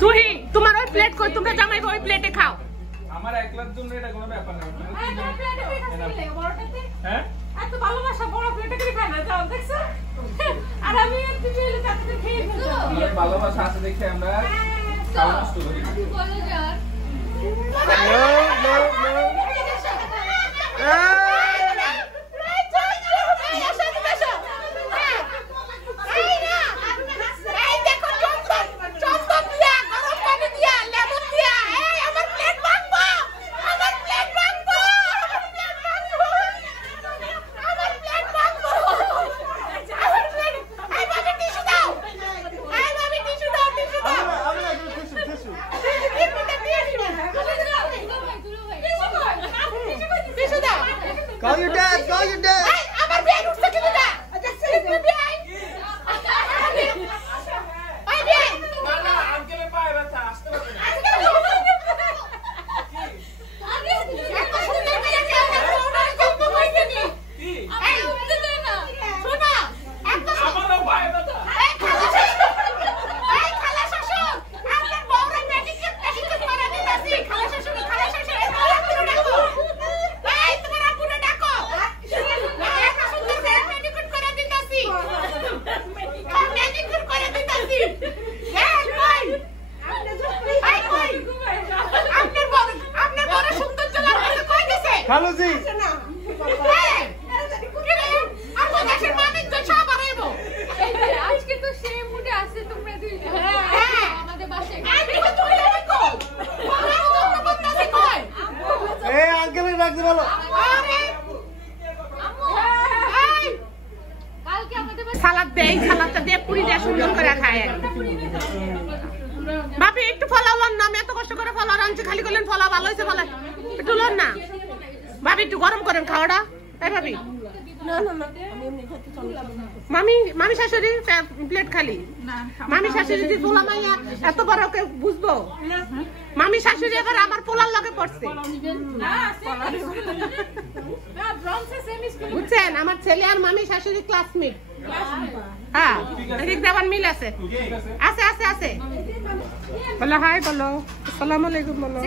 সুহি তোমার ওই প্লেট কই, তোমরা জামাই ওই প্লেটে খাও। আমার একলার জন্য এটা কোনো ব্যাপার না। হ্যাঁ এত ভালোবাসা বড় প্লেটে করে খাই না, যাও দেখছো। আর আমি একটু চলে যাতে খেয়ে ফেলছো। আমার ভালোবাসা আছে দেখে আমরা খাওয়া নষ্ট করি। বলো যার Call your dad, call your dad. আমার বেড উঠছে কি না? আচ্ছা serious baby I. I bed. না আঙ্কেলে পায়ে ব্যথা আসতে পারবে না। আরে এত সুন্দর করে খেলতে ওনার গল্প কইতে নি। কি? এই উঠতে দেয় না। শোনা এত আমারও পায়ে ব্যথা। এই খালা শ্বশুর আপনার বউরা মেডিকেল করে দিতাছি। খালা শ্বশুর এই বউরা পুরো ডাকো। এই তোমার আপুরে ডাকো। এত সুন্দর করে মেডিকেল করে দিতাছি। মেডিকেল করে দিতাছি। এই কই? এই কই? আপনার বড় সুন্দর চলার কথা কই গেছে? Hello, Z. আজকে তো সেই মুডে আছে তোমরা দুইজন আমাদের বাসায়। Hey, uncle, রাখতে বলো। সালাদ দেই, সালাদটা দিয়ে পুরি দিয়ে সুন্দর করে খায়। ভাবি একটু ফলাও লন না, আমি এত কষ্ট করে ফলাও রাঁধছি, খালি করলেন ফলাও ভালো হয়েছে ফলা একটু লন না। ভাবি একটু গরম করেন খাওয়াটা। এই ভাবি মামি শাশুড়ি প্লেট খালি। মামি শাশুড়ি যে পোলা মাইয়া এত বড় কে বুঝবো? মামি শাশুড়ি এবার আমার পোলার লগে পড়ছে, বুঝছেন? আমার ছেলে আর মামি শাশুড়ি ক্লাসমেট। হ্যাঁ এদিক দেওয়ার মিল আছে, আছে আছে আছে। বলো হাই, বলো আসসালামু আলাইকুম, বলো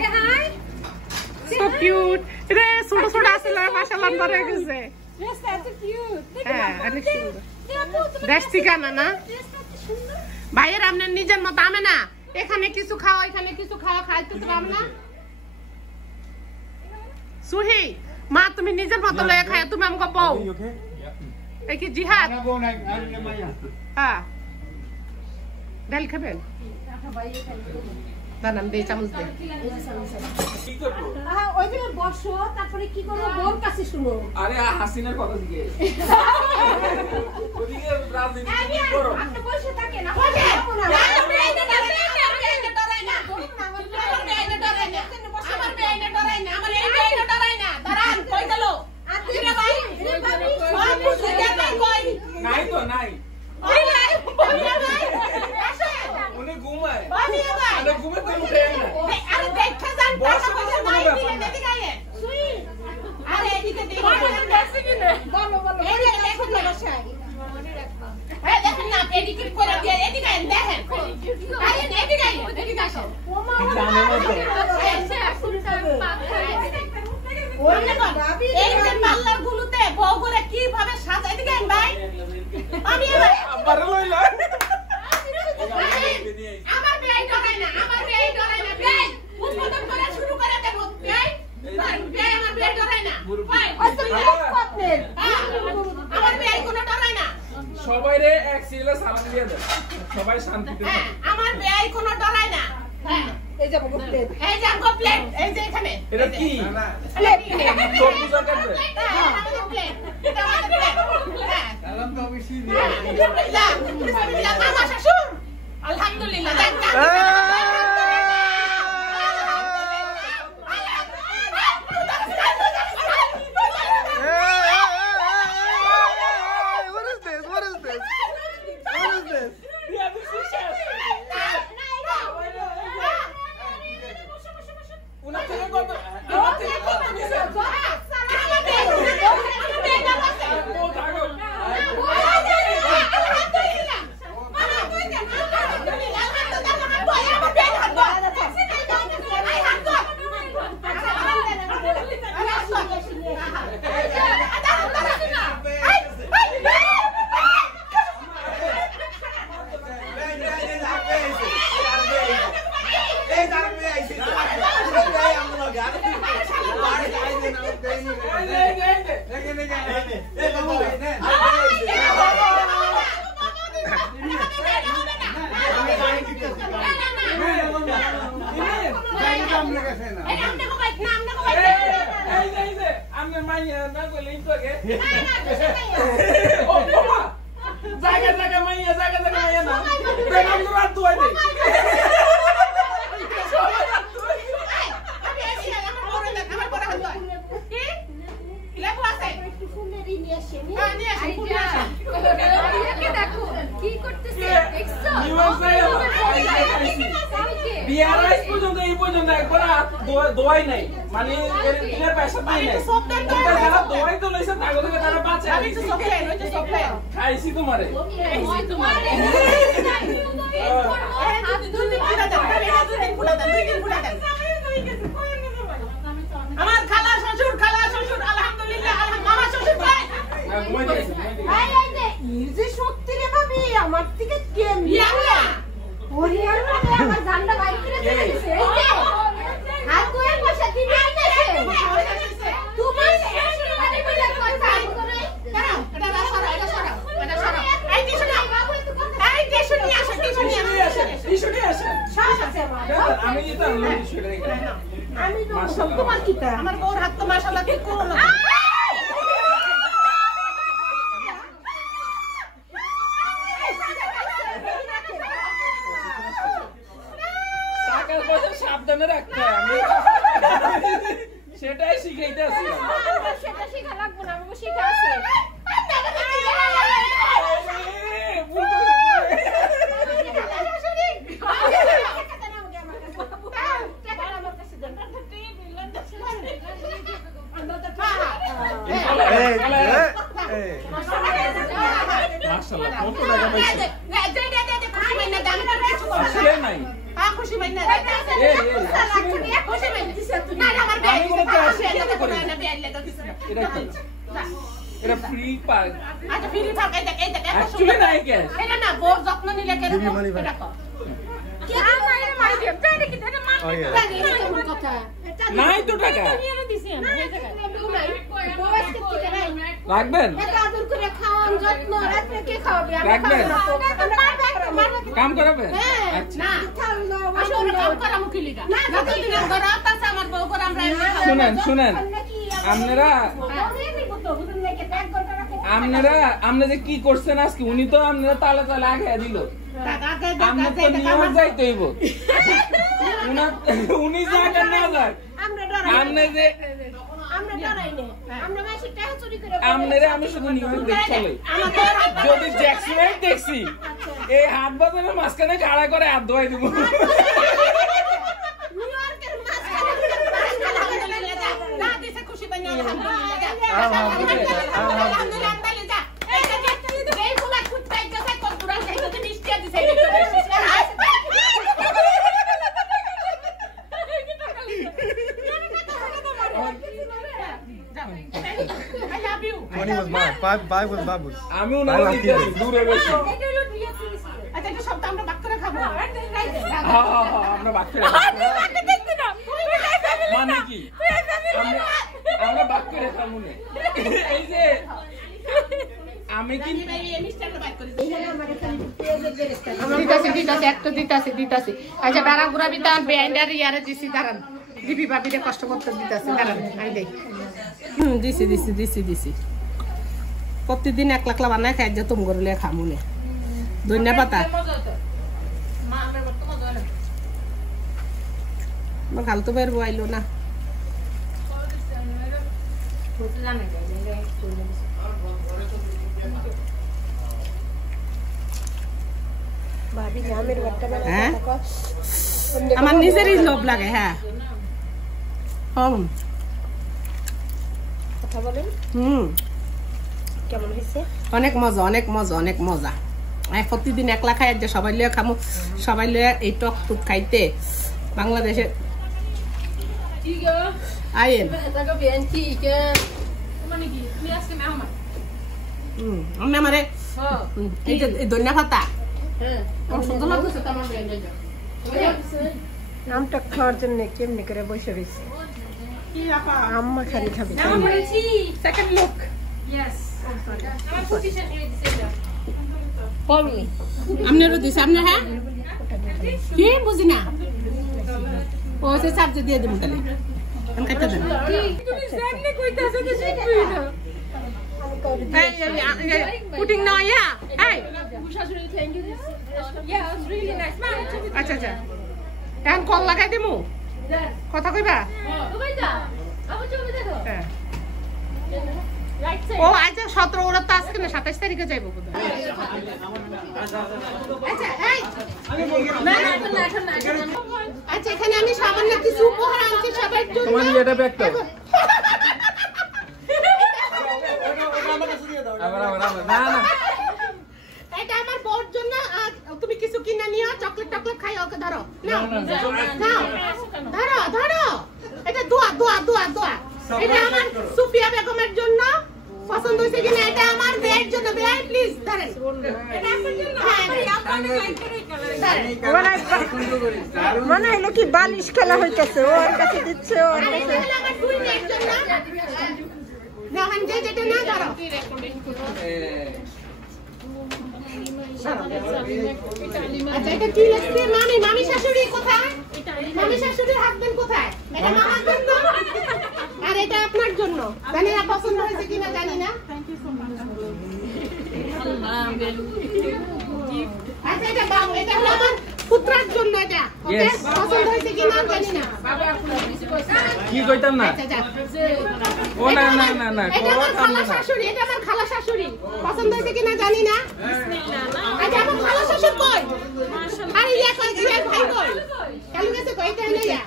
সো কিউট। রে ছোট ছোট আছে মাশাআল্লাহ বড় হয়ে গেছে। হ্যাঁ অনেক সুন্দর। দেশ ঠিকানা না ভাইয়ের, আপনার নিজের মতো আমে না। এখানে কিছু খাওয়া, এখানে কিছু খাওয়া, খাইতে তো পাম না। সুহি মা তুমি নিজের মতো লয়ে খায়, তুমি আমাকে বউ। এই কি জিহাদ? হ্যাঁ ডাল খাবেন? না না দেই চামচ দে। কি করব? ওই দিকে বসো, তারপরে কি করব বউর কাছে শুনো। আরে হাসিনার কথা জিজ্ঞেস। ওদিকে রাজনীতি করো। আপনি বসে থাকেন না। নাই তো নাই। উনি ঘুমায়। আরে ঘুমে তো উঠে না। আরে দেখা যান টাকা পয়সা নাই দিলে এদিকে আইয়ে। আরে এদিকে দেখো বসে কিনে। বলো বলো। এই যে দেখো না বসাই। এই দেখেন না পেডিকিউর করে দিয়ে এদিকে আইন দেখেন। আরে এদিকে আইন, এদিকে আসো। ওমা এসে আসুন ওরে বাবা, এই যে পার্লার গুলোতে বউ করে কিভাবে সাজাই এদিকে আইন ভাই। আমি আবার লইলা। আমার বেয়াই ডরাই না, আমার বেয়াই ডরাই না। বেয়াই উদ্বোধন করে শুরু করে দেব। বেয়াই বেয়াই আমার বেয়াই ডরাই না। ভাই অত বেয়াই করতেন। আমার বেয়াই কোনো ডরাই না। সবাইরে এক সিরিয়ালে সালাম দিয়ে দেন, সবাই শান্তিতে হ্যাঁ থাকে। আমার বেয়াই কোনো ডরাই না। হ্যাঁ এই যে প্লেট, এই যে আমগো প্লেট, এই যে এখানে এটা কি প্লেট তরমুজ কাটবে? আমাদের প্লেট, এটা আমাদের প্লেট। হ্যাঁ সালাম তো বেশি দিয়ে। বিসমিল্লাহ বিসমিল্লাহ। মামা শ্বশুর আলহামদুলিল্লাহ। What is this? What is this? What is this? উনার থেকে কত? দোয়াই নাই মানে এর পয়সা পাই নাই যারা দোয়াই তো লইছে তাগো থেকে তারা বাঁচে আমি তো সফটওয়্যার ওই যে সফটওয়্যার খাইছি তোমারে আমার খালা শ্বশুর আলহামদুলিল্লাহ মামা শ্বশুর ভাই ভাই এই যে সত্যি রে ভাবি আমার থেকে কেমনি ওরে আমার জানটা বাইক করে দিয়েছে এই যে হাত ধরে বসে দিবি আইতেছে তোমার শ্বশুর বাড়ি বলে কথা করে দাঁড়াও এটা সরাও এই টিস্যু নিয়ে আসো টিস্যু নিয়ে আসো শ্বাস আছে আমার আমি যেটা টিস্যু রেখে আমি তো তোমার কিটা আমার বউর হাত তো মাশাআল্লাহ ঠিক করো না টাকার পয়সা সাবধানে রাখতে হয় আমি সেটাই শিখাইতেছি সেটা শিখা লাগবে না আমাকে শিখা আছে মাশাআল্লাহ কত টাকা পাইছে আসলে নাই খুশি মাইনা খুশি মাইনা না আমার বিয়ে না বিয়ে লাগা কিছু না এটা কি এটা ফ্রি পার্ক আচ্ছা ফ্রি পার্ক এই দেখ অ্যাকচুয়ালি নাই ক্যাশ এটা না বোর যত্ন নিলে কেন এটা কো কি না মাই দিয়ে পেড়ে কি এটা মান কথা নাই তো টাকা নিয়ে দিছি আমি এই জায়গায় বয়স কি নাই রাখবেন এটা আদর করে খাওয়ান যত্ন রাতে কে খাওয়াবে রাখবেন কাম করাবেন আচ্ছা না আমরা কাম করামু কি লিগা না যদি না করাতা আমার বউ করে আমরা শুনেন আপনারা যে কি করছেন আজকে উনি তো আপনারা তালে তালে আগে দিল আমরা তো নিয়ে যাইতে হইব উনি যাক না যাক আমরা যে আমরা ডরাই না আমরা মাসে টাকা চুরি করে আপনারা আমি শুধু নিউজ দেখছালে যদি জ্যাকসনের দেখছি এই হাত বাজারে মাঝখানে খাড়া করে হাত ধোয়াই দিব নিউইয়র্কের মাঝখানে না দিছে খুশি বানিয়ে আলহামদুলিল্লাহ যা এই ফুলা খুঁজতে গেছে কত দূর যাইতে তো মিষ্টি দিছে Money was mine. Five was Babu's. আমি ওনারে দিতেছি দূরে বসে আচ্ছা এটা সব আমরা বাক করে খাবো হ্যাঁ আমরা বাক করে মানে কি আমরা বাক করে খাবো না এই যে আমি কি দিতাছি আচ্ছা বেড়া গুড়া বিতান বেন্ডার ইয়ারে দিছি দাঁড়ান দিবি ভাবিরে কষ্ট করতে দিতাছি দাঁড়ান আমি দেই দিছি প্রতিদিন 1 লাখ বানায় খাই যে তুমি গরলে খামুনে ধনিয়া পাতা খাল তো বের বইলো না আমার নিজেরই লোভ লাগে হ্যাঁ কথা বলেন কেমন হয়েছে অনেক মজা প্রতিদিন 1 লাখ খাই যে সবাই লিয়ে খামু সবাই লিয়ে এই টক টুক খাইতে বাংলাদেশে আইন আমারে এই যে ধনিয়া পাতা সুন্দর লাগছে আমটা খাওয়ার জন্য কেমনি করে বসে রয়েছে আম্মা খালি খাবে সেকেন্ড লুক আপনারও দিছে আপনার হ্যাঁ কি বুঝি না ও সে চার্জে দিয়ে দেবো তাহলে আমি কাটতে দেন পুটিং না ইয়া এই আচ্ছা আচ্ছা এখন কল লাগাই দিমু কথা কইবা ও আচ্ছা 17 ওরা তো আজকে না 27 তারিখে যাইবো আচ্ছা এখানে আমি সামান্য কিছু উপহার আনছি সবার জন্য তোমার এটা ব্যাগ তো না না এটা আমার বউর জন্য তুমি কিছু কিনে নিও চকলেট টকলেট খাই ওকে ধরো নাও নাও ধরো ধরো এটা দোয়া দোয়া দোয়া দোয়া এটা আমার সুফিয়া বেগমের জন্য পছন্দ হইছে কিনা এটা আমার বেয়ের জন্য বেয়ে প্লিজ ধরেন এটা আপনার জন্য মনে হলো কি বালিশ খেলা হইতেছে ওর কাছে দিচ্ছে ওর কাছে আমার দুই মেয়ের জন্য দেখেন যে যেটা না ধরো আচ্ছা এটা কি লাগছে মামি মামি শাশুড়ি কোথায় মামি শাশুড়ির হাজবেন্ড কোথায় এটা মামার জন্য আর এটা আপনার জন্য জানি না পছন্দ হয়েছে কিনা জানি না আচ্ছা এটা বাবু এটা হলো আমার পুত্রের জন্য এটা ওকে পছন্দ হয়েছে কিনা জানি না কি কইতাম না আচ্ছা ও না না না না এটা আমার খালা শাশুড়ি এটা আমার খালা শাশুড়ি পছন্দ হয়েছে কিনা জানি না আচ্ছা আমার খালা শাশুড়ি কই আরে ইয়া কই ইয়া ভাই কই কেন গেছে কই এটা না ইয়া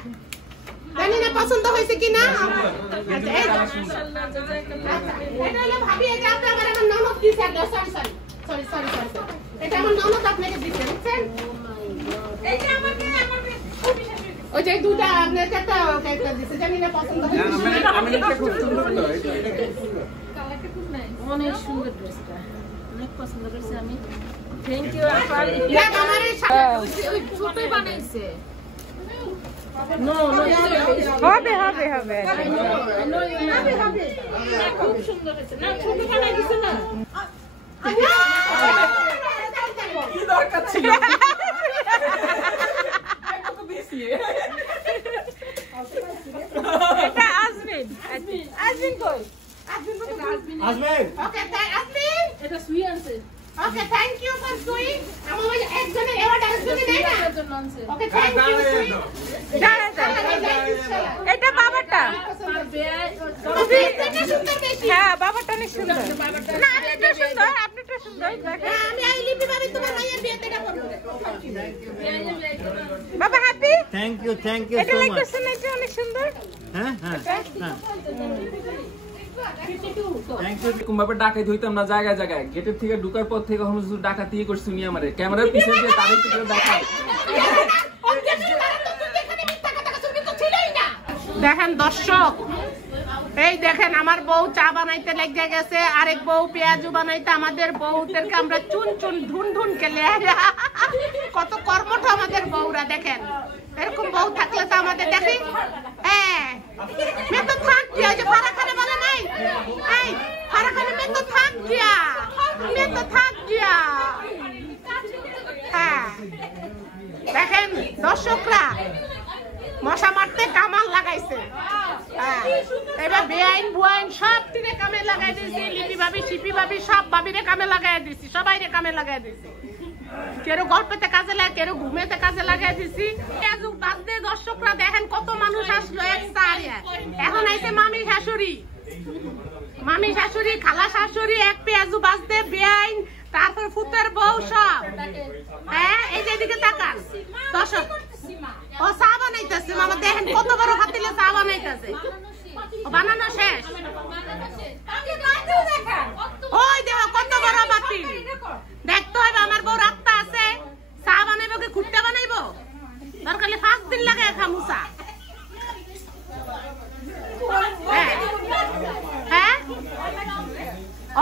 জানি না পছন্দ হয়েছে কিনা আচ্ছা এটা হলো ভাবি এটা আপনার আমার ননদ দিছে সরি সরি এটা আমার ননদ আপনাকে দিছে বুঝছেন এটা আমাকে ওই যে দুটা আপনাকে একটা দিছে জানি না পছন্দ হয়েছে আমি এটা খুব সুন্দর তো এটা খুব সুন্দর কালারটা খুব নাইস অনেক সুন্দর ড্রেসটা অনেক পছন্দ করেছি আমি থ্যাংক ইউ আপা দেখ আমারে ওই ছোটই বানাইছে হবে হবে হবে খুব সুন্দর হয়েছে না ছোট বানাই দিছে না কি দরকার ছিল এটা আজমিন আজমিন কই আসবেন ওকে আজমিন এটা সুই আনছে okay thank you for swing আমার ওই একজনে এবার ডান্সে দেই না এর জন্য আনছে ওকে থ্যাংক ইউ সুইং দাঁড়া এটা বাবাটা হ্যাঁ বাবাটা অনেক সুন্দর না আপনিটা সুন্দর আপনিটা সুন্দর দেখেন আমি আই লিপি ভাবি তোমার মায়ের বিয়েতে এটা করব বাবা হ্যাপি থ্যাংক ইউ এটা সো মাচ লাইকতেছেন এটা অনেক সুন্দর হ্যাঁ হ্যাঁ হ্যাঁ থ্যাংক ইউ কুম্বাবে ডাকাই ধইতাম না জায়গায় জায়গায় গেটের থেকে ঢুকার পর থেকে কখনো শুধু ডাকাতি করছি নি আমারে ক্যামেরার পিছনে দিয়ে তারিখ থেকে দেখায় দেখেন দর্শক এই দেখেন আমার বউ চা বানাইতে লেগে গেছে আরেক বউ পেঁয়াজু বানাইতে আমাদের বউদেরকে আমরা চুন চুন ঢুন ঢুন খেলে কত কর্মঠ আমাদের বউরা দেখেন এরকম বউ থাকলে তো আমাদের দেখি হ্যাঁ मैं तो थक गया जो खाना खाने वाला नहीं এই খানা খানে मैं तो थक गया হ্যাঁ দেখেন দর্শকরা মশা মারতে কামাল লাগাইছে এবার বেআইন বুয়াইন সব তীরে কামে লাগাই দিয়েছি লিপি ভাবি শিপি ভাবি সব ভাবিরে কামে লাগাই দিয়েছি সবাইরে কামে লাগাই দিয়েছি কেউ গল্পতে কাজে লাগে কেউ ঘুমেতে কাজে লাগাই দিছি দর্শকরা দেখেন কত মানুষ আসলো এখন আইছে মামি শাশুড়ি খালা শাশুড়ি এক পেঁয়াজু বাজতে বেআইন তারপর ফুতের বউ সব হ্যাঁ এই যে এদিকে তাকান দর্শক ও চা বানাইতেছে মামা দেখেন কত বড় হাতিলে চা বানাইতেছে বানানো শেষ ওই দেখো কত বড় বাতি দেখতে হবে আমার বউ রাস্তা আছে চা বানাইবো কি খুঁটতে বানাইবো দরকার 5 দিন লাগে খামুসা হ্যাঁ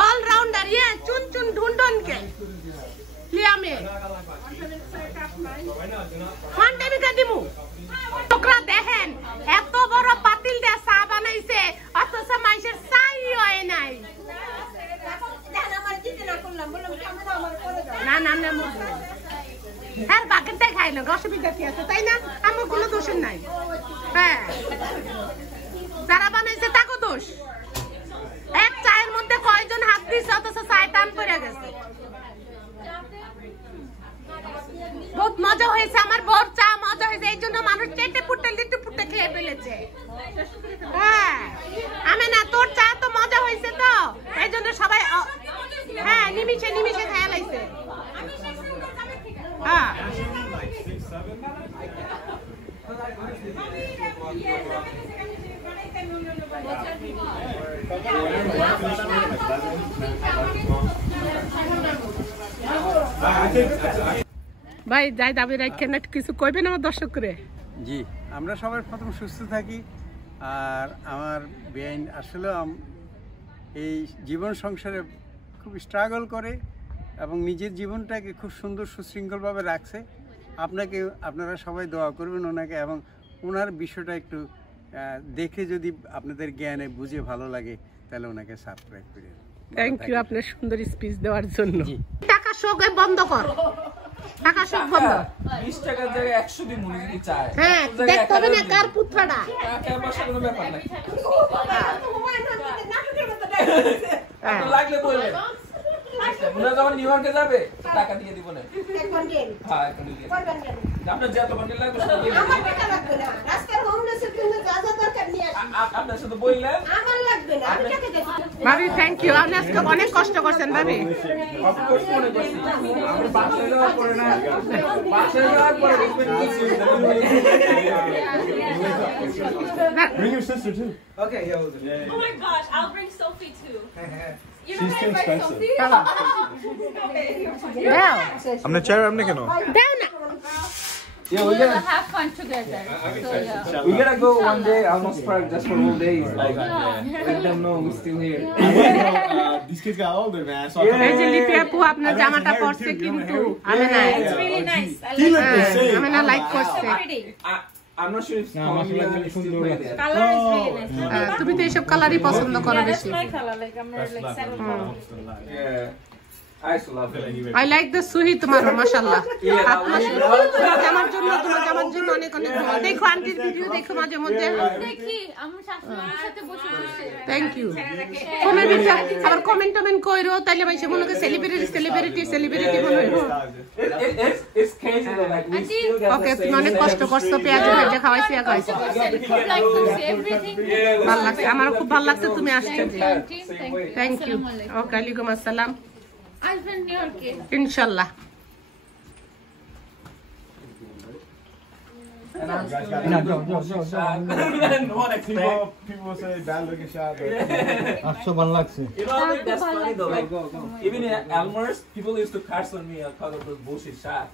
অলরাউন্ডার ইয়ে চুন চুন ঢুন্ডন के लिया में মান দেবি কা দিমু টুকরা দেখেন এত বড় পাতিল দিয়ে চা কি আছে তাই না? আমার কোনো দোষের নাই। হ্যাঁ, যারা বানাইছে তাকে দোষ। এক চায়ের মধ্যে কয়জন হাত দিচ্ছে অথচ চায় টান পড়ে গেছে। বহুত মজা হয়েছে, আমার বর চা মজা হয়েছে, এই জন্য মানুষ চেটে পুটে খেয়ে ফেলেছে। হ্যাঁ, আমি না, তোর চা তো মজা হয়েছে তো এই জন্য সবাই হ্যাঁ নিমিশে খেয়ে লাইছে। হ্যাঁ, ভাই যাই দাবি রাখেন, কিছু কইবেন আমার দর্শক করে? জি, আমরা সবাই প্রথম সুস্থ থাকি। আর আমার বেআইন আসলে এই জীবন সংসারে খুব স্ট্রাগল করে এবং নিজের জীবনটাকে খুব সুন্দর সুশৃঙ্খলভাবে রাখছে। আপনারা সবাই দোয়া করবেন ওনাকে, এবং ওনার বিষয়টা একটু দেখে যদি আপনাদের জ্ঞানে বুঝে ভালো লাগে তাহলে ওনাকে সাবস্ক্রাইব করে। থ্যাংক ইউ আপনার সুন্দর স্পিচ দেওয়ার জন্য। টাকা শোক বন্ধ কর, টাকা শোক বন্ধ। 20 টাকার জায়গায় 100 দিন মনে যদি চায়। হ্যাঁ, দেখতে হবে না কার পুত্রটা। টাকা পয়সা কোনো ব্যাপার না। আপনি লাগলে বলবেন। উনি যখন নিউ ইয়র্কে যাবে টাকা দিয়ে দিব না। এক বান্ডেল। হ্যাঁ, এক বান্ডেল। আপনার যত বান্ডেল লাগবে সব দিয়ে দিন। আমার টাকা লাগবে না। রাস্তার হোমলেসের জন্য যা যা দরকার নিয়ে আসুন। আপনার সাথে বললেন আমার লাগবে না। আমি টাকা দেব। ভাবি থ্যাংক ইউ, আপনি আজকে অনেক কষ্ট করছেন ভাবি। অফকোর্স মনে করছি। আমরা বাসায় যাওয়ার পরে না, বাসায় যাওয়ার পরে দেখবেন Bring your sister too. Okay, yeah. Oh my gosh, I'll bring Sophie too. You're She's too expensive. দাও I'm the chair. I'm not দাও না। Yeah, We're gonna have fun together. So yeah. we gotta go one day, almost park just for whole days. Like, let them know we're still here. These kids got older, man. So এই যে লিপি আপু আপনার জামাটা পরছে কিন্তু আমি না, It's really nice. I he like looked the same. আমি না লাইক করছে। pretty. I'm not sure if Colombia is still like that. Color is really nice. তুমি তো এইসব কালারই পছন্দ করো Yeah, that's বেশি। my color. Like I'm like settled color. Yeah, I used to love it. I like the সুহি তোমার, মাশাআল্লাহ। Yeah, আমার জন্য অনেক ভালো। দেখো আন্টির ভিডিও দেখো মাঝে মধ্যে। দেখি আমার শাশুড়ির সাথে বসে বসে। Thank you. আবার কমেন্ট কইরো তাইলে ভাই সে মনে করে সেলিব্রিটি মনে হইবো। It's crazy though, like we still got okay, the তুমি same অনেক কষ্ট করছো, পেঁয়াজ ভাজা খাওয়াইছি খাওয়াইছি। Like everything. ভালো লাগছে, আমারও খুব ভালো লাগছে তুমি আসছো। Thank you. Thank you. Okay, ওয়ালাইকুম আসসালাম। আসবেন নিউ ইয়র্কে। ইনশাআল্লাহ। People say bad looking shot. But You know, that's funny though. Like, even in Elmer's, people used to curse on me because of those bullshit shots.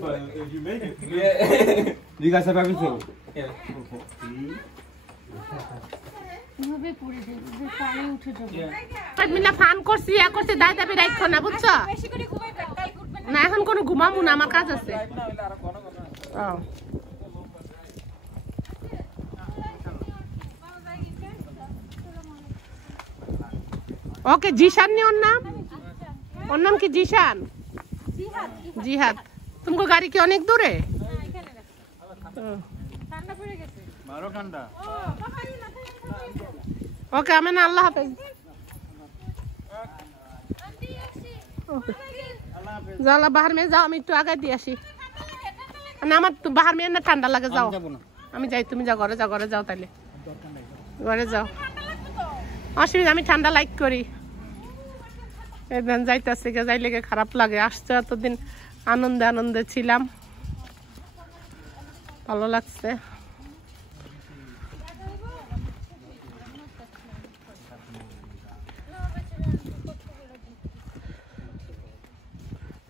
but if you make it, Yeah. you guys have everything. Yeah. এভাবে পড়ে যাবে, পানি উঠে যাবে। Yeah. মিলা fun করছি করছি দাই দাবি রাখো না, বুঝছো? বেশি করে ঘুমাইবেন, কাল উঠবেন। না এখন কোনো ঘুমামু না, আমার কাজ আছে। ওকে, জিশান নি ওর নাম কি? জিশান, জিহাদ। तुमको गाड़ी की অনেক দূরে? ঠান্ডা পড়ে গেছে। মারো ঠান্ডা। ওকে, আমি না, আল্লাহ হাফেজ। যাও বাহার में যাও, আমি একটু আগে দিয়ে আসি। না আমার তো বাহার में না ঠান্ডা লাগে, যাও। আমি যাই, তুমি যাও ঘরে যাও তাইলে ঘরে যাও। অসুবিধা, আমি ঠান্ডা লাইক করি। এদিন যাইতেছে যাই লেগে খারাপ লাগে। আসছে এতদিন আনন্দে ছিলাম, ভালো লাগছে।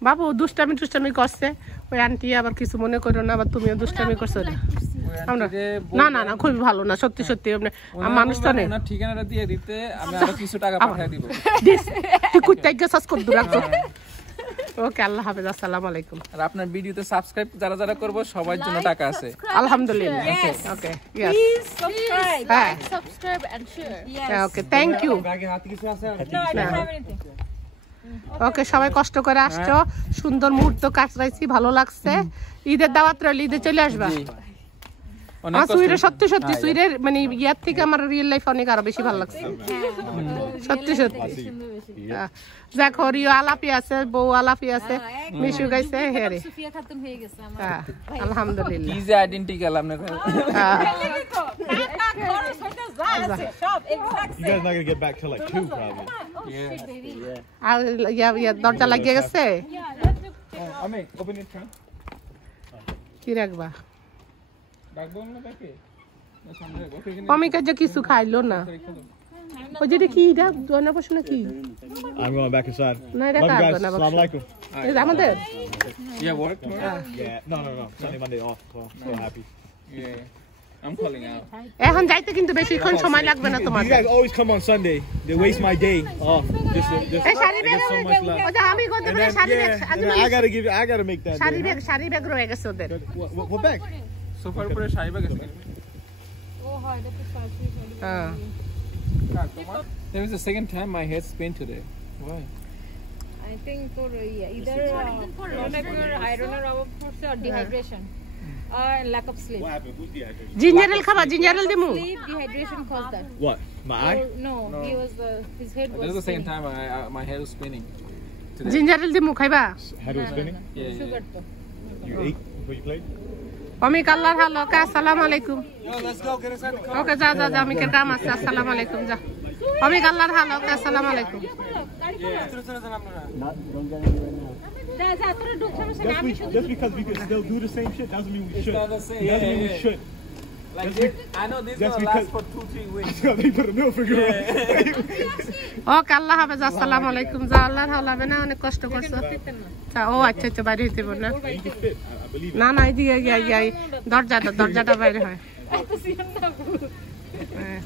বাবু দুষ্টামি করছে ওই আন্টি, আবার কিছু মনে করো না, আবার তুমিও দুষ্টামি করছো না। না খুবই ভালো না, সত্যি মানুষ তো নেই। ঠিকানাটা দিয়ে দিতে আমি আরো কিছু টাকা পাঠিয়ে দিব। তুই কুত্তাই গেছস কত দূর রাখছো। ওকে, আল্লাহ হাফেজ, আসসালামু আলাইকুম। আর আপনার ভিডিওতে সাবস্ক্রাইব যারা করব সবার জন্য টাকা আছে। আলহামদুলিল্লাহ। Okay, yes, Please subscribe. Subscribe and share. Yes. Okay, thank you. No, I don't have anything. Okay সবাই কষ্ট করে আসছো, সুন্দর মুহূর্ত কাটাইছি, ভালো লাগছে। ঈদের দাওয়াত রইল, ঈদে চলে আসবা। আমার সুইরে সত্যি সত্যি সুইরের মানে ইয়ার থেকে আমার রিয়েল লাইফ অনেক আরো বেশি ভালো লাগছে, সত্যি সত্যি। দেখো রিও আলাপি আছে, বউ আলাপি আছে, মিশু গাইছে হেরে। সুফিয়া খাতুন হয়ে গেছে আমার। আলহামদুলিল্লাহ। কি যে আইডেন্টিক্যাল আপনার You guys not gonna get back till like 2 probably. আর ইয়া দরজা লাগিয়ে গেছে, আমি ওপেন ইট ফ্রন্ট কি রাখবা? ডাক বল না তাকে না সামনে ওকে এখানে অমিকা যে কিছু খাইলো না, ওই যেটা কি এটা দোনা প্রশ্ন কি I'm going back inside. না এটা Love you guys. কাটবো না, Assalamu alaikum. এটা আমাদের work tomorrow? Yeah. No. Sunday, Monday off. So happy. Yeah. I'm calling out. এখন যাইতে কিন্তু বেশিক্ষণ সময় লাগবে না You তোমাদের। guys always come on Sunday. They waste my day off. Just এই sari I bag get so much love. ওটা আমি কত And বড় then, sari bag and then I gotta make that. Sari day, bag রয়ে গেছে ওদের। huh? What bag? সোফার উপরে শাড়ি ব্যাগ আছে। ও হয় এটা তো শাড়ি। হ্যাঁ That was the second time my head's pain today. Why? I think for either iron or dehydration or lack of sleep. What happened? Who's dehydrated? জিঞ্জারেল খাবা, জিঞ্জারেল দিমু। Sleep dehydration caused that. What? My eye? No, he was his head was. This is the second time my head was spinning. Today. জিঞ্জারেল দিমু খাইবা? Head was spinning? Yeah. Sugar to. You ate before you played? অমিক আল্লাহর হালো কা আসসালামু আলাইকুম। ওকে যা অমিকের কাম আছে, আসসালামু আলাইকুম যা। অমিক আল্লাহর হালো কা আসসালামু আলাইকুম। Just because we can still do the same shit doesn't mean we should. not the same. Doesn't mean we Yeah. should. Like this, I know this That's gonna last because- for 2-3 weeks. They put a middle finger on. ওকে আল্লাহ হাফেজ, আসসালামু আলাইকুম যা। আল্লাহর হালো হবে না, অনেক কষ্ট করছো। ও আচ্ছা বাইরে হইতে পার না, You can fit. I believe it. না এদিকে দরজাটা বাইরে হয়। হ্যাঁ।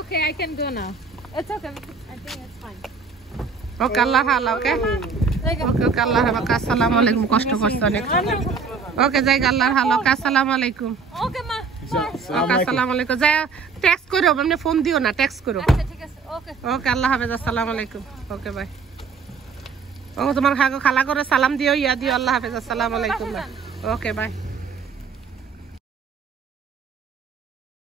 Okay, I can go now. It's okay. I think it's fine. ওকে আল্লাহর হালো, ওকে ওকে আল্লাহর হালো কা আসসালামু আলাইকুম। কষ্ট করছো অনেক। ওকে যাই আল্লাহর হালো কা আসসালামু আলাইকুম। Okay, ma. ওকে আসসালামু আলাইকুম। যা টেক্সট করো, এমনি ফোন দিও না, টেক্সট করো। আচ্ছা ঠিক আছে। Okay. ওকে আল্লাহ হাফেজ, আসসালামু আলাইকুম। Okay bye. ও তোমার খালা করে সালাম দিও, ইয়া দিও, আল্লাহ হাফেজ, আসসালামু আলাইকুম। Okay bye.